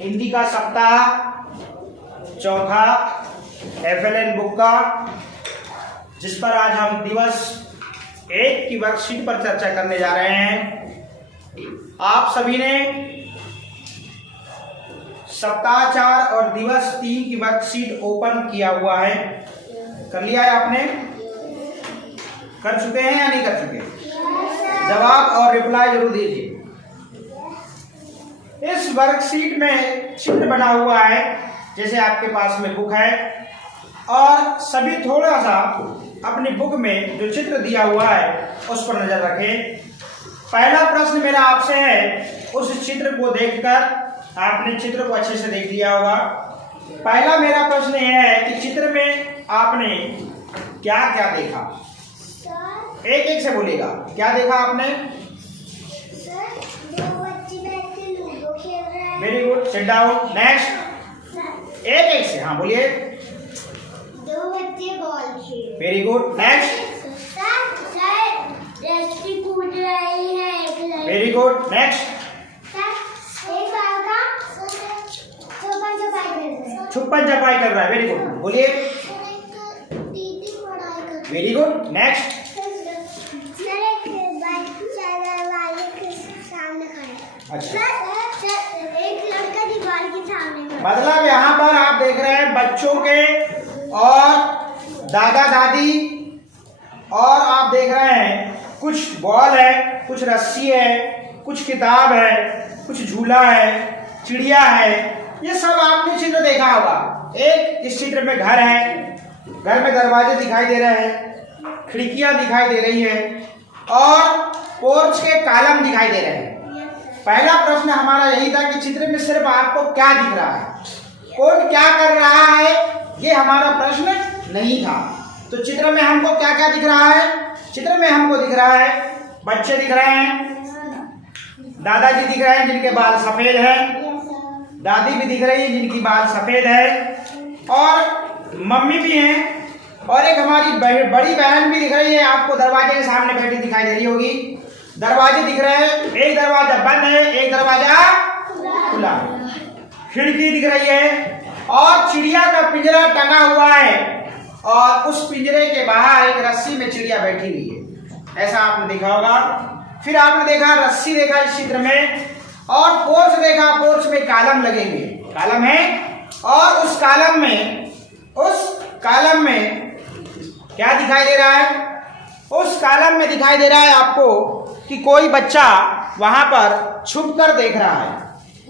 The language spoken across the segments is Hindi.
हिंदी का सप्ताह चौथा FLN बुक का, जिस पर आज हम दिवस 1 की वर्कशीट पर चर्चा करने जा रहे हैं। आप सभी ने सप्ताह 4 और दिवस 3 की वर्कशीट ओपन किया हुआ है। कर लिया है आपने? कर चुके हैं या नहीं कर चुके? जवाब और रिप्लाई जरूर दीजिए। इस वर्कशीट में चित्र बना हुआ है, जैसे आपके पास में बुक है, और सभी थोड़ा सा अपनी बुक में जो चित्र दिया हुआ है उस पर नजर रखें। पहला प्रश्न मेरा आपसे है, उस चित्र को देखकर आपने चित्र को अच्छे से देख लिया होगा। पहला मेरा प्रश्न यह है कि चित्र में आपने क्या क्या देखा? एक एक से बोलेगा। क्या देखा आपने? Very good, sit down. Next, एक एक से, हाँ बोलिए। 2 बच्चे बॉल खेल। Very good, next. रस्सी कूद रही है। Very good, next. एक लड़का छुपन छपाई कर रहा है। वेरी गुड, बोलिए। दीदी पढ़ाई कर। Very good, next. अच्छा, एक लड़का दीवार के सामने। मतलब यहाँ पर आप देख रहे हैं बच्चों के और दादा दादी, और आप देख रहे हैं कुछ बॉल है, कुछ रस्सी है, कुछ किताब है, कुछ झूला है, चिड़िया है। ये सब आपने चित्र देखा होगा। एक इस चित्र में घर है, घर में दरवाजे दिखाई दे रहे हैं, खिड़कियां दिखाई दे रही है, और पोर्च के कॉलम दिखाई दे रहे हैं। पहला प्रश्न हमारा यही था कि चित्र में सिर्फ आपको क्या दिख रहा है, कौन क्या कर रहा है, ये हमारा प्रश्न नहीं था। तो चित्र में हमको क्या क्या दिख रहा है? चित्र में हमको दिख रहा है बच्चे दिख रहे हैं, दादाजी दिख रहे हैं जिनके बाल सफेद हैं, दादी भी दिख रही है जिनकी बाल सफेद है, और मम्मी भी हैं, और एक हमारी बड़ी बहन भी दिख रही है, आपको दरवाजे के सामने बैठी दिखाई दे रही होगी। दरवाजे दिख रहे हैं, एक दरवाजा बंद है, एक दरवाजा खुला है, खिड़की दिख रही है, और चिड़िया का पिंजरा टंगा हुआ है, और उस पिंजरे के बाहर एक रस्सी में चिड़िया बैठी हुई है। ऐसा आपने देखा होगा। फिर आपने देखा रस्सी देखा इस चित्र में, और पोर्च देखा, पोर्च में कॉलम लगे हुए, कॉलम है, और उस कॉलम में क्या दिखाई दे रहा है? उस कॉलम में दिखाई दे रहा है आपको कि कोई बच्चा वहां पर छुप कर देख रहा है।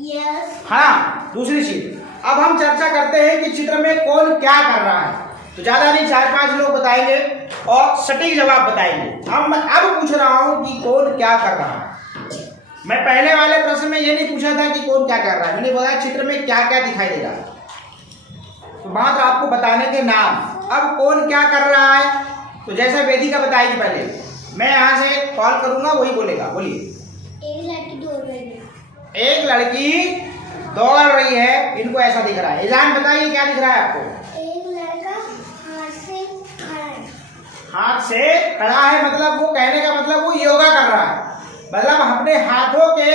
यस। हाँ, दूसरी चीज, अब हम चर्चा करते हैं कि चित्र में कौन क्या कर रहा है। तो ज्यादा नहीं, 4-5 लोग बताएंगे और सटीक जवाब बताएंगे। अब पूछ रहा हूं कि कौन क्या कर रहा है। मैं पहले वाले प्रश्न में ये नहीं पूछा था कि कौन क्या कर रहा है, मैंने बोला चित्र में क्या क्या दिखाई दे रहा है, तो मात्र आपको बताने के नाम। अब कौन क्या कर रहा है, तो जैसा वेदिका बताएगी पहले, मैं यहाँ से कॉल करूंगा, वही बोलेगा। बोलिए। एक लड़की दौड़ रही है। एक लड़की दौड़ रही है, इनको ऐसा दिख रहा है। इजान बताइए क्या दिख रहा है आपको? एक लड़का हाथ से खड़ा है। हाथ से खड़ा है, मतलब वो कहने का मतलब वो योगा कर रहा है, मतलब अपने हाथों के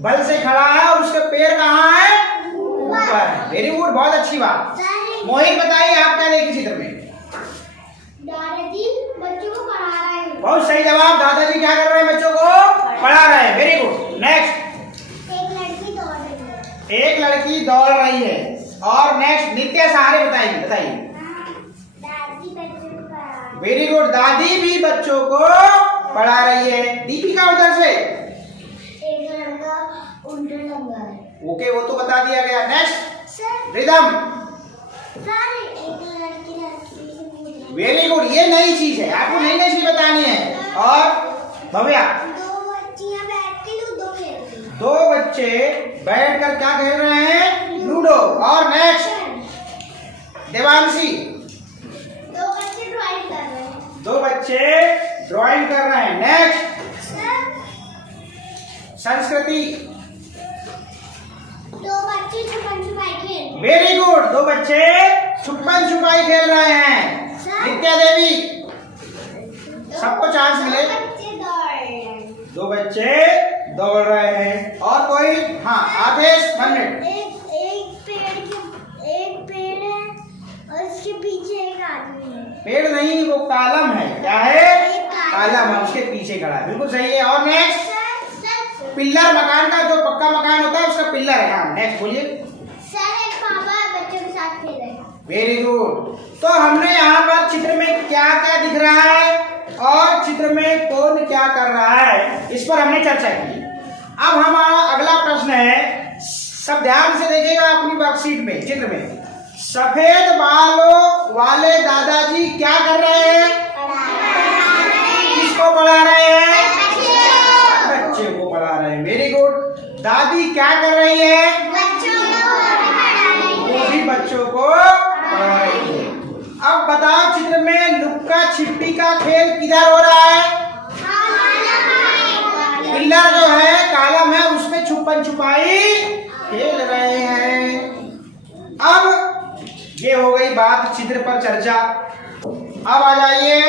बल से खड़ा है, और उसके पैर कहाँ है? ऊपर है। वेरी गुड, बहुत अच्छी बात। मोहित बताइए आप क्या देखे चित्र में? दादाजी बच्चों को पढ़ा रहे हैं। बहुत सही जवाब, दादाजी क्या कर रहे हैं? बच्चों को पढ़ा रहे हैं। Very good, next. एक लड़की दौड़ रही है। एक लड़की दौड़ रही है, और नेक्स्ट नित्य सहारे बताइए। दादी बच्चों को पढ़ा रही है। वेरी गुड, दादी भी बच्चों को पढ़ा रही है। दीपिका उधर से। एक लड़का उल्टा टंगा है। ओके, वो तो बता दिया गया। Next, sir rhythm. एक लड़की रस्सी से कूद रही है। वेरी गुड, ये नई चीज है, आपको नई नई चीज बतानी है। और भव्या, 2 बच्चियां बैठ के लूडो खेलती हैं। 2 बच्चे बैठकर क्या खेल रहे हैं? लूडो। और नेक्स्ट, देवांशी। 2 बच्चे ड्राइंग कर रहे हैं। 2 बच्चे ड्राइंग कर रहे हैं। नेक्स्ट, संस्कृति। 2 बच्चे छुपन छुपाई खेल रहे हैं। वेरी गुड, 2 बच्चे छुपन छुपाई खेल रहे हैं। नित्या देवी, सबको चांस मिले। 2 बच्चे दौड़ रहे हैं। 2 बच्चे दौड़ रहे हैं। और कोई? हाँ, आदेश 1 मिनट। एक पेड़ नहीं, वो कॉलम है। क्या है? कॉलम है, उसके पीछे खड़ा है। बिल्कुल सही है। और नेक्स्ट, पिल्लर मकान का, जो पक्का मकान होता है उसका पिल्लर है। हाँ नेक्स्ट बोलिए। सर एक पापा बच्चों के साथ खेल रहे हैं। Very good. तो हमने यहाँ पर चित्र में क्या क्या दिख रहा है और चित्र में कौन क्या कर रहा है, इस पर हमने चर्चा की। अब हमारा अगला प्रश्न है, सब ध्यान से देखिएगा अपनी वर्कशीट में, चित्र में। सफेद बालों वाले दादाजी क्या कर रहे हैं? किसको पढ़ा रहे हैं? बच्चे को पढ़ा रहे हैं। Very good. दादी क्या कर रही है? वो भी बच्चों को पढ़ा रही है। अब बताओ, चित्र में लुक्का छिपी का खेल किधर हो रहा है? पिल्लर जो है, कॉलम है, उसमें छुपन छुपाई खेल रहे हैं। अब ये हो गई बात चित्र पर चर्चा। अब आ जाइए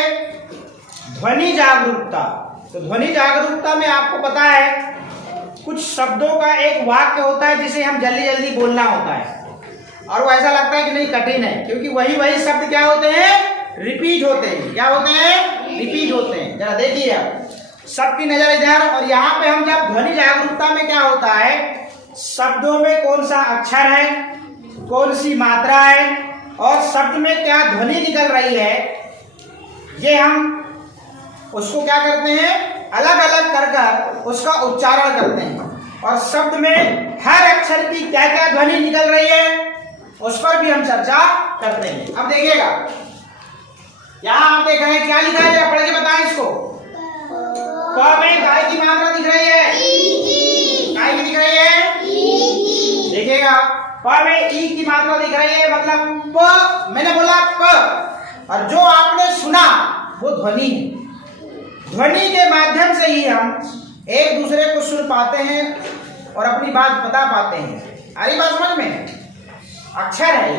ध्वनि जागरूकता। तो ध्वनि जागरूकता में आपको पता है, कुछ शब्दों का एक वाक्य होता है जिसे हम जल्दी जल्दी बोलना होता है, और वो ऐसा लगता है कि नहीं कठिन है, क्योंकि वही शब्द क्या होते हैं? रिपीट होते हैं। क्या होते हैं? रिपीट होते हैं। जरा देखिए आप, सबकी नजर इधर। और यहाँ पे हम जब ध्वनि जागरूकता में क्या होता है, शब्दों में कौन सा अक्षर है, कौन सी मात्रा है और शब्द में क्या ध्वनि निकल रही है, ये हम उसको क्या करते हैं, अलग अलग कर कर उसका उच्चारण करते हैं। और शब्द में हर अक्षर की क्या क्या ध्वनि निकल रही है, उस पर भी हम चर्चा करते हैं। अब देखिएगा, यहाँ आप देख रहे हैं क्या लिखा है, पढ़ के बताएं इसको। क में गाय की मात्रा दिख रही है, गाय की दिख रही है। देखिएगा, प में ई की मात्रा दिख रही है, मतलब प, मैंने बोला प, और जो आपने सुना वो ध्वनि है। ध्वनि के माध्यम से ही हम एक दूसरे को सुन पाते हैं और अपनी बात बता पाते हैं। आ रही बात समझ में? अक्षर है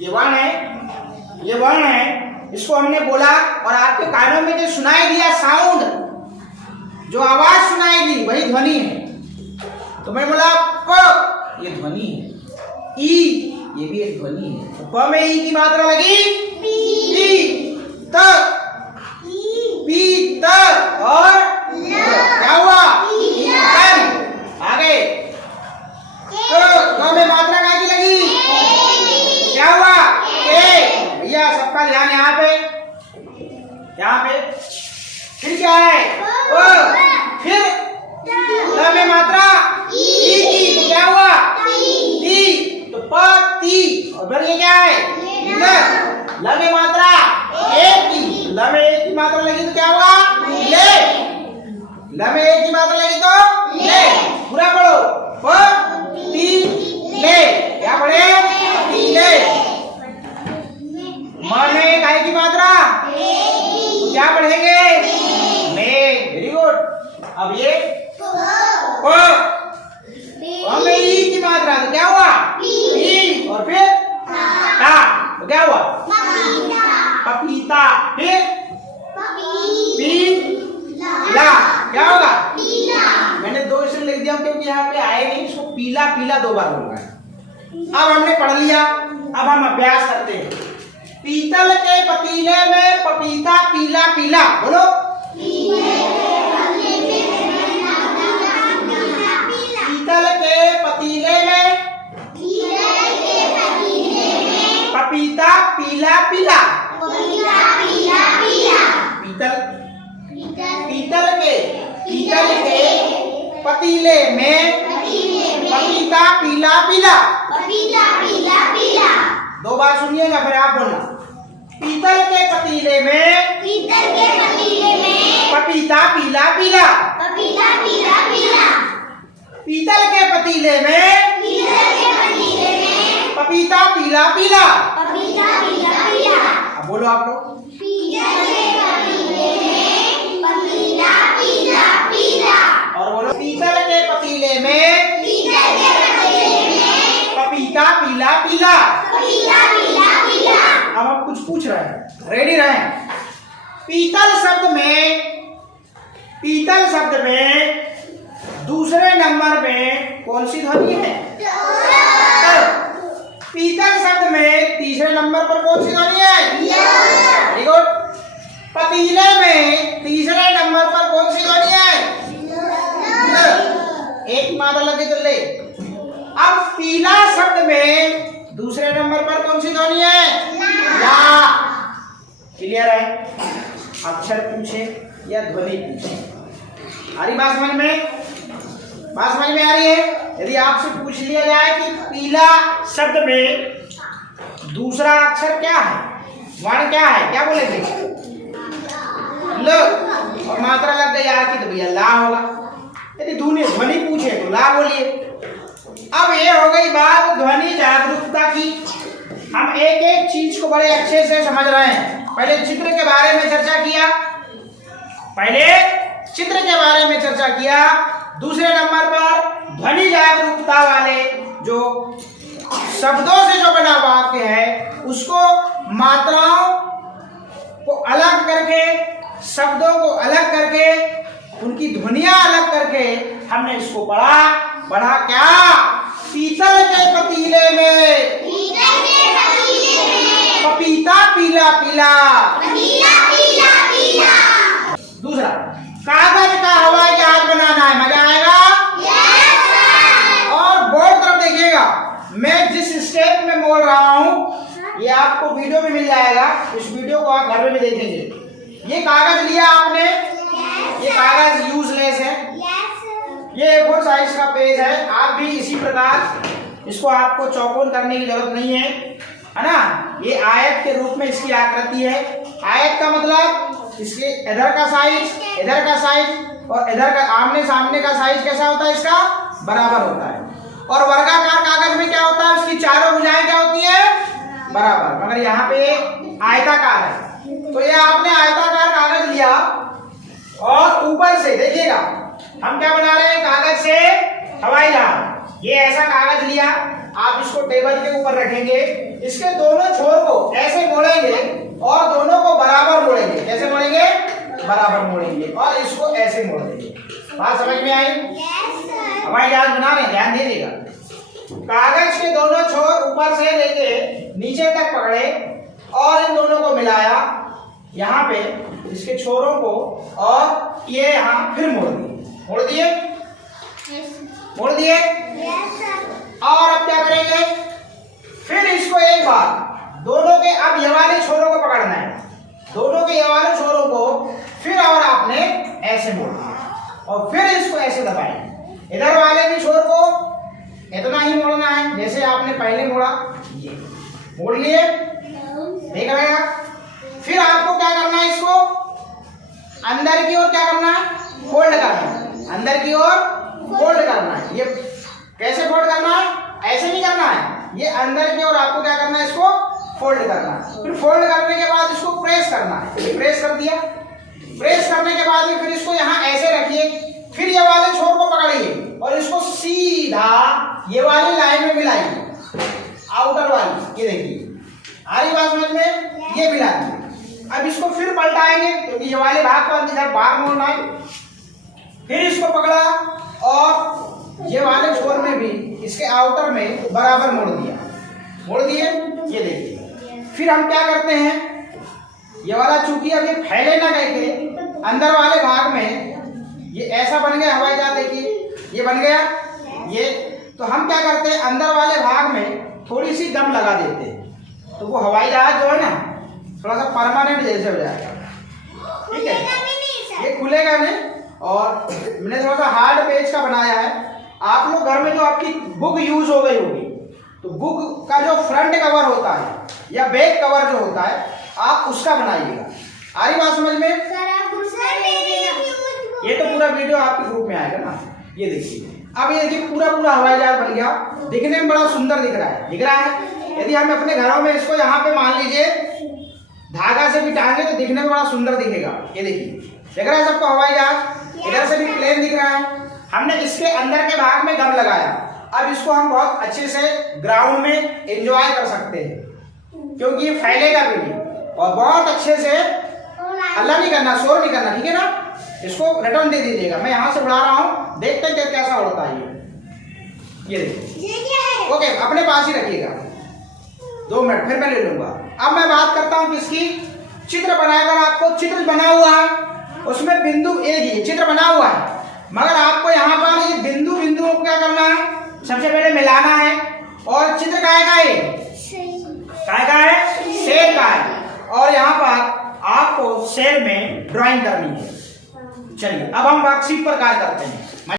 ये वर्ण है, ये वर्ण है, इसको हमने बोला और आपके कानों में जो सुनाई दिया साउंड, जो आवाज सुनाई दी, वही ध्वनि है। तो मैं बोला प, ये ध्वनि है। ई, ये भी एक ध्वनि है। तो प में ई की मात्रा लगी, पी, त, पी, त और क्या हुआ? आगे तो में मात्रा क्या की लगी? क्या हुआ? ए। भैया सबका ध्यान यहाँ पे, यहाँ पे। फिर क्या है? ओ, फिर त में मात्रा ई की, क्या हुआ? ती, तो प ती। और फिर ये क्या है? ल में मात्रा एक की, ल में एक की मात्रा लगी तो क्या होगा? ले। ल में एक की मात्रा लगी तो ले। पूरा पढ़ो, प ती ले। क्या पढ़े? पतीले। म में गाय की मात्रा, क्या पढ़ेंगे? में। Very good. अब ये प में ई की मात्रा, तो क्या हुआ? ई, और फिर ता, तो क्या हुआ? पपीता। फिर पी ला, क्या होगा? मैंने दो अक्षर लिख दिया क्योंकि यहाँ पे आए नहीं, इसको पीला पीला दो बार बोलना है। अब हमने पढ़ लिया, अब हम अभ्यास करते हैं। पीतल के पतीले में पपीता पीला पीला, बोलो। पीतल के पतीले में पपीता पीला पीला। पीतल, पीतल के पतीले में पपीता पीला पीला। दो बार सुनिएगा फिर आप बोलना। पीतल के पतीले में पपीता पीला पीला। पीतल के पतीले में पपीता पीला पीला। अब बोलो आप लोग। और बोलो, पीतल के पतीले में पपीता पीला पीला। अब हम कुछ पूछ रहे हैं, रेडी रहें। पीतल शब्द में दूसरे नंबर में कौन सी ध्वनि है? पीतल शब्द में तीसरे नंबर पर कौन सी ध्वनि है? पतीले में तीसरे नंबर पर कौन सी ध्वनि है? एक मादा लगे तो ले। अब पीला शब्द में दूसरे नंबर पर कौन सी ध्वनि है? ला। क्लियर है? अक्षर पूछे या ध्वनि पूछे, आ रही बात समझ में? बात समझ में आ रही है? यदि आपसे पूछ लिया जाए कि पीला शब्द में दूसरा अक्षर क्या है, वर्ण क्या है, क्या बोलेंगे? ल। और मात्रा लग गई आखिर तो भैया ला होगा। यदि ध्वनि पूछे तो ला बोलिए। अब ये हो गई बात ध्वनि जागरूकता की। हम एक एक चीज को बड़े अच्छे से समझ रहे हैं। पहले चित्र के बारे में चर्चा किया, दूसरे नंबर पर ध्वनि जागरूकता वाले जो शब्दों से जो बना वाक्य है उसको मात्राओं को अलग करके, शब्दों को अलग करके, उनकी ध्वनियां अलग करके हमने इसको पढ़ा क्या? पीतल के पतीले में पपीता पीला पीला। दूसरा, कागज का हवाई जहाज बनाना है, मजा आएगा? और बोर्ड तरफ देखिएगा, मैं जिस स्टेप में बोल रहा हूं ये आपको वीडियो में मिल जाएगा। इस वीडियो को आप घर में भी देखेंगे। ये कागज लिया आपने, ये कागज यूजलेस है, ये A4 साइज का पेज है। आप भी इसी प्रकार इसको आपको चौकोर करने की जरूरत नहीं है ना? ये आयत के रूप में इसकी आकृति है। आयत का मतलब इसके इधर का साइज और इधर का आमने सामने का साइज कैसा होता है? इसका बराबर होता है। और वर्गाकार कागज में क्या होता है? उसकी चारों भुजाएं क्या होती है? बराबर। मगर यहाँ पे आयताकार है, तो ये आपने आयताकार कागज लिया और ऊपर से देखिएगा हम क्या बना रहे हैं? कागज से हवाई जहाज। ये ऐसा कागज लिया, आप इसको टेबल के ऊपर रखेंगे, इसके दोनों छोर को ऐसे मोड़ेंगे और दोनों को बराबर मोड़ेंगे। कैसे मोड़ेंगे? बराबर मोड़ेंगे और इसको ऐसे मोड़ देंगे। बात समझ में आई? हवाई जहाज बना रहे हैं, ध्यान दीजिएगा। कागज के दोनों छोर ऊपर से लेके नीचे तक पकड़े और इन दोनों को मिलाया यहाँ पे, इसके छोरों को, और ये यहाँ फिर मोड़ दिए। और अब क्या करेंगे? फिर इसको एक बार दोनों के, अब ये वाले छोरों को पकड़ना है, दोनों के ये वाले छोरों को फिर और आपने ऐसे मोड़ दिया और फिर इसको ऐसे दबाएंगे। इधर वाले भी छोर को इतना ही मोड़ना है जैसे आपने पहले मोड़ा, ये मोड़ लिए, देख रहे हैं आप? फिर आपको क्या करना है? इसको अंदर की ओर क्या करना है? फोल्ड करना है। अंदर की ओर फोल्ड करना है। ये कैसे फोल्ड करना है? ऐसे नहीं करना है, ये अंदर की ओर आपको क्या करना है? इसको फोल्ड करना है। फिर फोल्ड करने के बाद इसको प्रेस करना है। प्रेस कर दिया, प्रेस करने के बाद फिर इसको यहाँ ऐसे रखिए, फिर ये वाले छोर को पकड़िए और इसको सीधा ये वाली लाइन में मिलाइए, आउटर वाली। ये देखिए, आ रही बात समझ में? ये मिला दिए। अब इसको फिर पलटाएंगे क्योंकि ये वाले भाग को इधर बाहर मोड़ना है। फिर इसको पकड़ा और ये वाले छोर में भी इसके आउटर में बराबर मोड़ दिए। ये देखिए, फिर हम क्या करते हैं? ये वाला चूंकि अभी फैले ना करके अंदर वाले भाग में ये ऐसा बन गया हवाई जहाज, देखिए ये बन गया ये। तो हम क्या करते हैं? अंदर वाले भाग में थोड़ी सी दम लगा देते हैं, तो वो हवाई जहाज जो है ना थोड़ा सा परमानेंट जैसे हो जाएगा। ठीक है, ये खुलेगा नहीं। और मैंने थोड़ा सा हार्ड पेज का बनाया है। आप लोग घर में जो आपकी बुक यूज हो गई होगी, तो बुक का जो फ्रंट कवर होता है या बैक कवर जो होता है, आप उसका बनाइएगा। आ रही बात समझ में? ये तो पूरा वीडियो आपके ग्रुप में आएगा ना। ये देखिए, अब ये देखिए पूरा हवाई जहाज बन गया। दिखने में बड़ा सुंदर दिख रहा है। यदि हम अपने घरों में इसको यहाँ पे मान लीजिए धागा से भी टांगे तो दिखने में बड़ा सुंदर दिखेगा। ये देखिए, दिख रहा है सबको हवाई जहाज? इधर से भी प्लेन दिख रहा है। हमने इसके अंदर के भाग में गम लगाया। अब इसको हम बहुत अच्छे से ग्राउंड में एंजॉय कर सकते हैं क्योंकि ये फैलेगा भी नहीं और बहुत अच्छे से हल्ला नहीं करना, शोर नहीं करना। ठीक है ना? इसको रिटर्न दे दीजिएगा। मैं यहाँ से उड़ा रहा हूँ, देखते हैं कैसा उड़ता है ये देखिए। ओके, अपने पास ही रखिएगा। 2 मिनट फिर मैं ले लूंगा। अब मैं बात करता हूँ किसकी? चित्र बनाकर आप आपको चित्र बना हुआ है, उसमें बिंदु एक ही चित्र बना हुआ है, मगर आपको यहाँ पर ये बिंदु बिंदुओं को क्या करना है, सबसे पहले मिलाना है। और चित्र काय का है, काय का है, सेल का है। और यहाँ पर आपको सेल में ड्राइंग करनी है। चलिए अब हम वर्कशीट पर कार्य करते हैं।